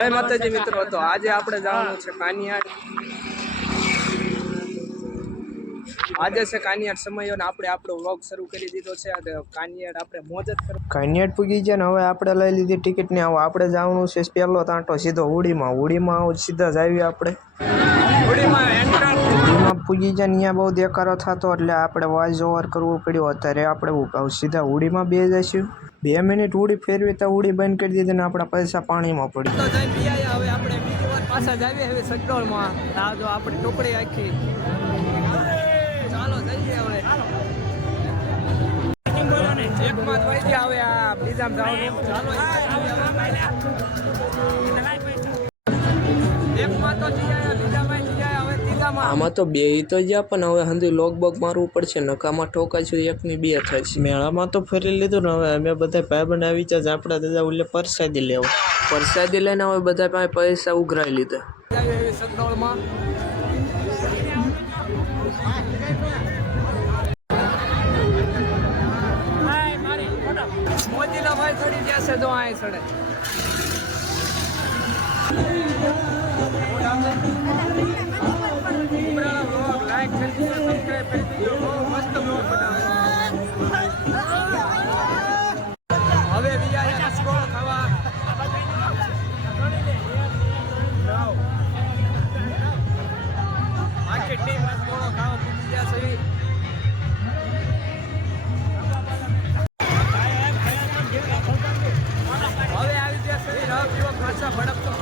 જય માતાજી મિત્રો, તો આજે આપણે જવાનું છે કાનિયાડ। આજે છે કાનિયાડ સમયો ને આપણે આપણો વ્લોગ શરૂ કરી દીધો છે। કાનિયાડ આપણે મોજ જ કરો। કાનિયાડ પૂગી ગયા ને હવે આપણે લઈ લીધી ટિકિટ ને આપણે જવાનું છે પહેલો તાંટો સીધો ઉડીમાં સીધા જ આવી આપણે ઉડીમાં પૂગી ગયા ત્યાં બહુ દેખાડો થતો એટલે આપણે વોઇસ ઓવર કરવું પડ્યું। અત્યારે આપણે સીધા ઉડીમાં બે જઈશું। 2 મિનિટ ઉડી ફેરવી તો ઉડી બંધ કરી દીધી ને આપણા પૈસા પાણીમાં પડી। તો જઈને પીયા હવે આપણે બીજી વાર પાછા જ આવીએ હવે સગડોળમાં। આ જો આપણી ટોકડી આખી ચાલો જઈએ હવે એકમાં જ વહી ગયા હવે આ બીજામાં જવાનું ચાલો એકમાં તો જીયા બીજામાં જીયા હવે ત્રીજામાં આમાં તો બે તો જ્યાં પણ હવે હંધી લોગબોગ મારવું પડશે નકામાં ઠોકાઈશું એકની બે થાય છે। મેળામાં તો ફરી લીધું ને હવે અમે બધા ભાઈબંધ આવી જાય આપણા દાદા ઉલ્લે પરસાદી લેવા પરસાદી લઈને હવે બધા પાસે પૈસા ઉઘરાઈ લીધા સગડોળમાં। મોજીલા ભાઈ થોડી જશે તો આ સડે લાઈક કરી દીધો સબસ્ક્રાઇબ કરી દીધો બહુ મસ્ત બ્લોગ બનાવે। હવે વિયા રસગોળો ખાવા આખી ટીમ રસગોળો ખાવા પૂછી ગયા છે। હવે આવી ગયા છે રવ યુવક ભાષા ભડક તો